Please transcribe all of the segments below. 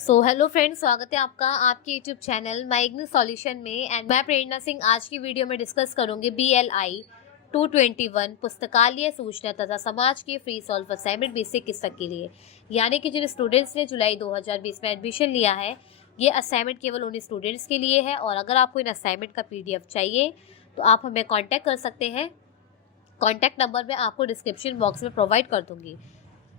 Hello friends, स्वागत है आपका आपके YouTube channel my English solution में। एंड मैं प्रेरणा सिंह आज की वीडियो में डिस्कस करूंगी BLI 221 पुस्तकालय सूचना तथा समाज के फ्री सॉल्व असाइनमेंट बेसिक किस्तक के लिए, यानी कि जिन स्टूडेंट्स ने जुलाई 2020 में एडमिशन लिया है, ये असाइनमेंट केवल उन स्टूडेंट्स के लिए है। और अगर आपको इन असाइनमेंट का PDF चाहिए तो आप हमें कॉन्टैक्ट कर सकते हैं। कॉन्टैक्ट नंबर मैं आपको डिस्क्रिप्शन बॉक्स में प्रोवाइड कर दूंगी।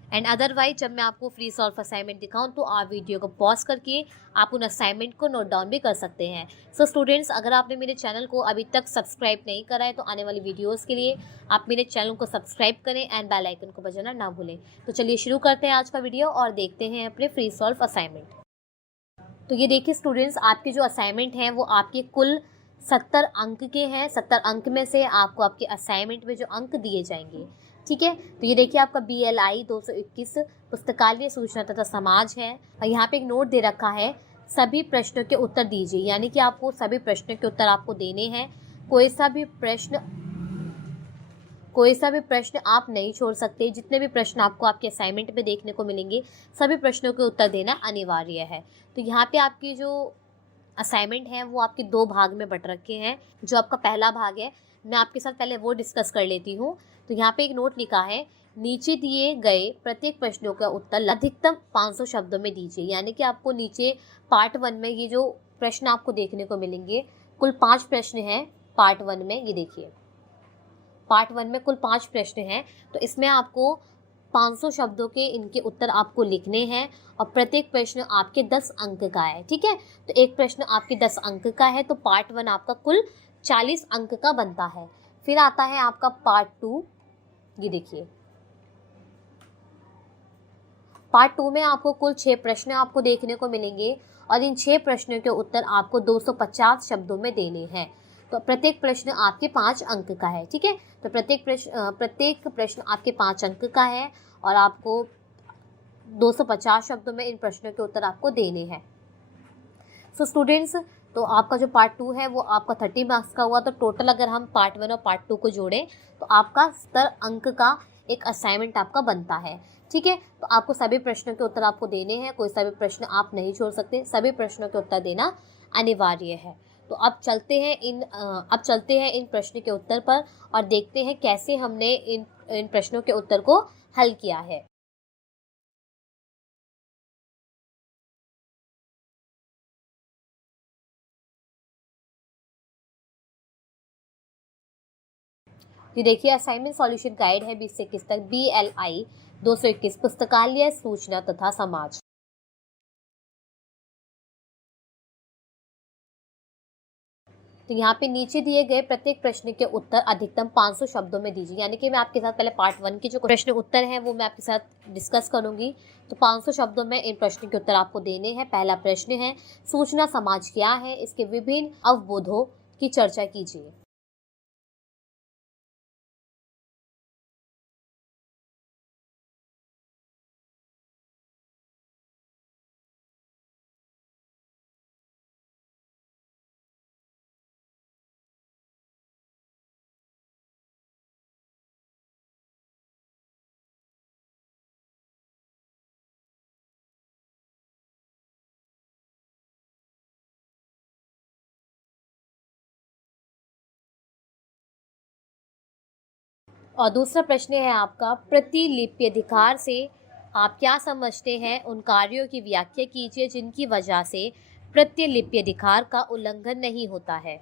एंड अदरवाइज जब मैं आपको फ्री सॉल्व असाइनमेंट दिखाऊं तो आप वीडियो को पॉज करके आप उन असाइनमेंट को नोट डाउन भी कर सकते हैं। स्टूडेंट्स, अगर आपने मेरे चैनल को अभी तक सब्सक्राइब नहीं करा है तो आने वाली वीडियोस के लिए आप मेरे चैनल को सब्सक्राइब करें एंड बेल आइकन को बजाना ना भूलें। तो चलिए शुरू करते हैं आज का वीडियो और देखते हैं अपने फ्री सॉल्व असाइनमेंट। तो ये देखिए स्टूडेंट्स, आपके जो असाइनमेंट हैं वो आपके कुल 70 अंक के हैं। 70 अंक में से आपको आपके असाइनमेंट में जो अंक दिए जाएंगे, ठीक है। तो ये देखिए आपका BLI 221 पुस्तकालय सूचना तथा समाज है। और यहाँ पे एक नोट दे रखा है, सभी प्रश्नों के उत्तर दीजिए, यानी कि आपको सभी प्रश्नों के उत्तर आपको देने हैं। कोई सा भी प्रश्न आप नहीं छोड़ सकते। जितने भी प्रश्न आपको आपके असाइनमेंट में देखने को मिलेंगे, सभी प्रश्नों के उत्तर देना अनिवार्य है। तो यहाँ पे आपकी जो असाइनमेंट है वो आपके 2 भाग में बट रखे हैं। जो आपका पहला भाग है, मैं आपके साथ पहले वो डिस्कस कर लेती हूँ। तो यहाँ पे एक नोट लिखा है, नीचे दिए गए प्रत्येक प्रश्नों का उत्तर अधिकतम 500 शब्दों में दीजिए। यानी कि आपको नीचे पार्ट 1 में ये जो प्रश्न आपको देखने को मिलेंगे, कुल 5 प्रश्न हैं पार्ट 1 में। ये देखिए पार्ट 1 में कुल 5 प्रश्न हैं। तो इसमें आपको 500 शब्दों के इनके उत्तर आपको लिखने हैं और प्रत्येक प्रश्न आपके 10 अंक का है, ठीक है। तो एक प्रश्न आपके 10 अंक का है, तो पार्ट 1 आपका कुल 40 अंक का बनता है। फिर आता है आपका पार्ट 2। ये देखिए पार्ट 2 में आपको कुल 6 प्रश्न आपको देखने को मिलेंगे और इन 6 प्रश्नों के उत्तर आपको 250 शब्दों में देने हैं। तो प्रत्येक प्रश्न आपके 5 अंक का है, ठीक है। तो प्रत्येक प्रश्न आपके 5 अंक का है और आपको 250 शब्दों में इन प्रश्नों के उत्तर आपको देने हैं। स्टूडेंट्स, तो आपका जो पार्ट 2 है वो आपका 30 मार्क्स का हुआ। तो टोटल अगर हम पार्ट 1 और पार्ट 2 को जोड़ें तो आपका 70 अंक का एक असाइनमेंट आपका बनता है, ठीक है। तो आपको सभी प्रश्नों के उत्तर आपको देने हैं। कोई सा भी प्रश्न आप नहीं छोड़ सकते, सभी प्रश्नों के उत्तर देना अनिवार्य है। तो अब चलते हैं इन प्रश्न के उत्तर पर और देखते हैं कैसे हमने इन प्रश्नों के उत्तर को हल किया है। ये देखिए असाइनमेंट सॉल्यूशन गाइड है 20 से 21 तक, BLI 221 पुस्तकालय सूचना तथा समाज। तो यहाँ पे नीचे दिए गए प्रत्येक प्रश्न के उत्तर अधिकतम 500 शब्दों में दीजिए। यानी कि मैं आपके साथ पहले पार्ट 1 के जो प्रश्न उत्तर हैं वो मैं आपके साथ डिस्कस करूंगी। तो 500 शब्दों में इन प्रश्न के उत्तर आपको देने हैं। पहला प्रश्न है, सूचना समाज क्या है, इसके विभिन्न अवबोधों की चर्चा कीजिए। और दूसरा प्रश्न है आपका, प्रतिलिपि अधिकार से आप क्या समझते हैं, उन कार्यों की व्याख्या कीजिए जिनकी वजह से प्रतिलिपि अधिकार का उल्लंघन नहीं होता है।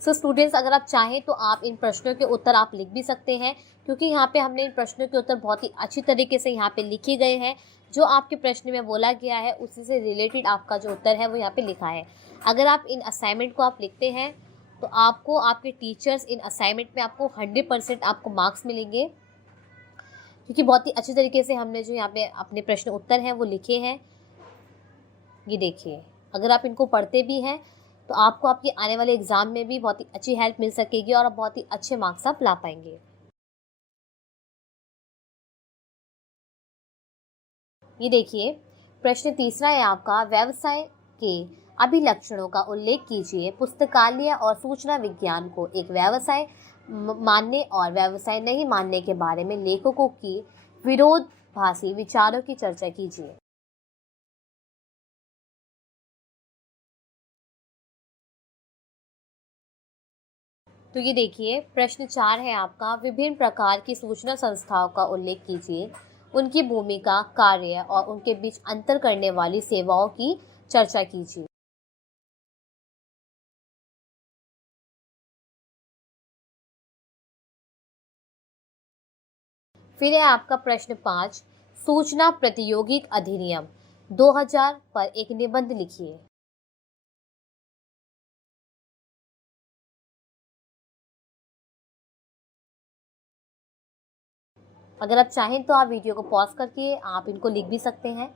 स्टूडेंट्स, अगर आप चाहें तो आप इन प्रश्नों के उत्तर आप लिख भी सकते हैं, क्योंकि यहाँ पे हमने इन प्रश्नों के उत्तर बहुत ही अच्छी तरीके से यहाँ पे लिखे गए हैं। जो आपके प्रश्न में बोला गया है उसी से रिलेटेड आपका जो उत्तर है वो यहाँ पे लिखा है। अगर आप इन असाइनमेंट को आप लिखते हैं तो आपको आपके टीचर्स इन असाइनमेंट में आपको 100% आपको मार्क्स मिलेंगे, क्योंकि बहुत ही अच्छी तरीके से हमने जो यहाँ पे अपने प्रश्न उत्तर हैं वो लिखे हैं। ये देखिए, अगर आप इनको पढ़ते भी हैं तो आपको आपके आने वाले एग्जाम में भी बहुत ही अच्छी हेल्प मिल सकेगी और आप बहुत ही अच्छे मार्क्स आप ला पाएंगे। ये देखिए प्रश्न तीसरा है आपका, व्यवसाय के अभिलक्षणों का उल्लेख कीजिए। पुस्तकालय और सूचना विज्ञान को एक व्यवसाय मानने और व्यवसाय नहीं मानने के बारे में लेखकों की विरोध भाषी विचारों की चर्चा कीजिए। तो ये देखिए, प्रश्न 4 है आपका, विभिन्न प्रकार की सूचना संस्थाओं का उल्लेख कीजिए, उनकी भूमिका, कार्य और उनके बीच अंतर करने वाली सेवाओं की चर्चा कीजिए। फिर है आपका प्रश्न 5, सूचना प्रतियोगिक अधिनियम 2000 पर एक निबंध लिखिए। अगर आप चाहें तो आप वीडियो को पॉज करके आप इनको लिख भी सकते हैं।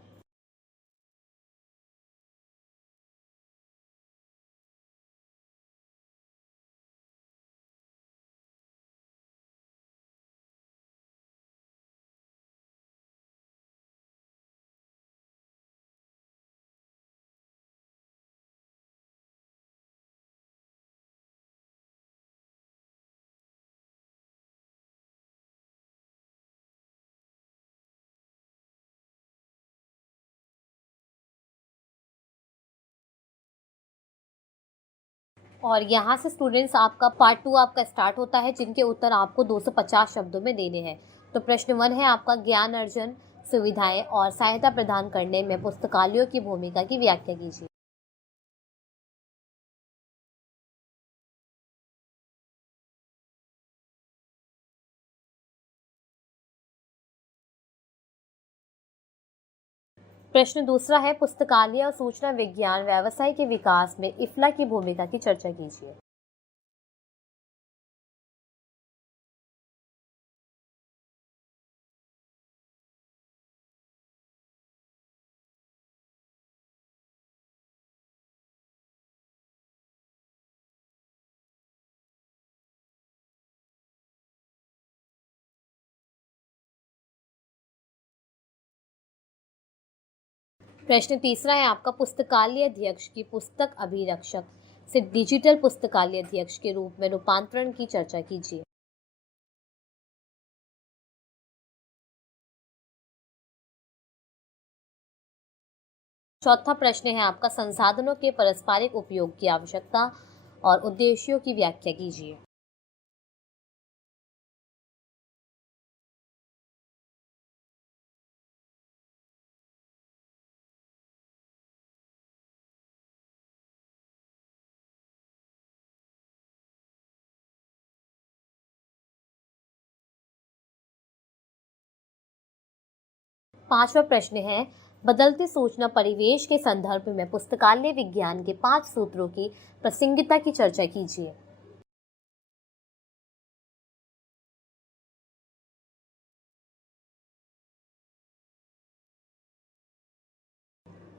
और यहाँ से स्टूडेंट्स आपका पार्ट 2 आपका स्टार्ट होता है, जिनके उत्तर आपको 250 शब्दों में देने हैं। तो प्रश्न 1 है आपका, ज्ञान अर्जन, सुविधाएं और सहायता प्रदान करने में पुस्तकालयों की भूमिका की व्याख्या कीजिए। प्रश्न दूसरा है, पुस्तकालय और सूचना विज्ञान व्यवसाय के विकास में इफ्ला की भूमिका की चर्चा कीजिए। प्रश्न तीसरा है आपका, पुस्तकालय अध्यक्ष की पुस्तक अभिरक्षक से डिजिटल पुस्तकालय अध्यक्ष के रूप में रूपांतरण की चर्चा कीजिए। चौथा प्रश्न है आपका, संसाधनों के पारस्परिक उपयोग की आवश्यकता और उद्देश्यों की व्याख्या कीजिए। पांचवा प्रश्न है, बदलते सूचना परिवेश के संदर्भ में पुस्तकालय विज्ञान के 5 सूत्रों की प्रासंगिकता की चर्चा कीजिए।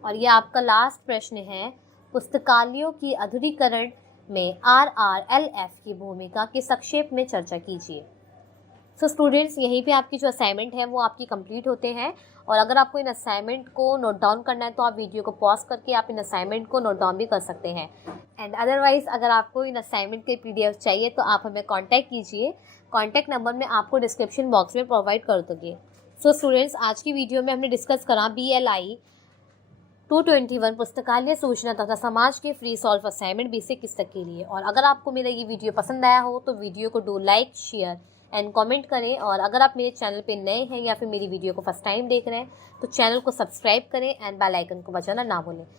और ये आपका लास्ट प्रश्न है, पुस्तकालयों की आधुनिकीकरण में RRLF की भूमिका की संक्षेप में चर्चा कीजिए। सो स्टूडेंट्स, यहीं पे आपकी जो असाइनमेंट है वो आपकी कंप्लीट होते हैं। और अगर आपको इन असाइनमेंट को नोट डाउन करना है तो आप वीडियो को पॉज करके आप इन असाइनमेंट को नोट डाउन भी कर सकते हैं। एंड अदरवाइज अगर आपको इन असाइनमेंट के PDF चाहिए तो आप हमें कॉन्टैक्ट कीजिए। कॉन्टैक्ट नंबर मैं आपको डिस्क्रिप्शन बॉक्स में प्रोवाइड कर दूँगी। सो स्टूडेंट्स, आज की वीडियो में हमने डिस्कस करा BLI 221 पुस्तकालय सूचना तथा समाज के फ्री सॉल्व असाइनमेंट बेसिक स्तर के लिए। और अगर आपको मेरा ये वीडियो पसंद आया हो तो वीडियो को do like, share and comment करें। और अगर आप मेरे चैनल पे नए हैं या फिर मेरी वीडियो को फर्स्ट टाइम देख रहे हैं तो चैनल को सब्सक्राइब करें एंड बेल आइकन को बजाना ना भूलें।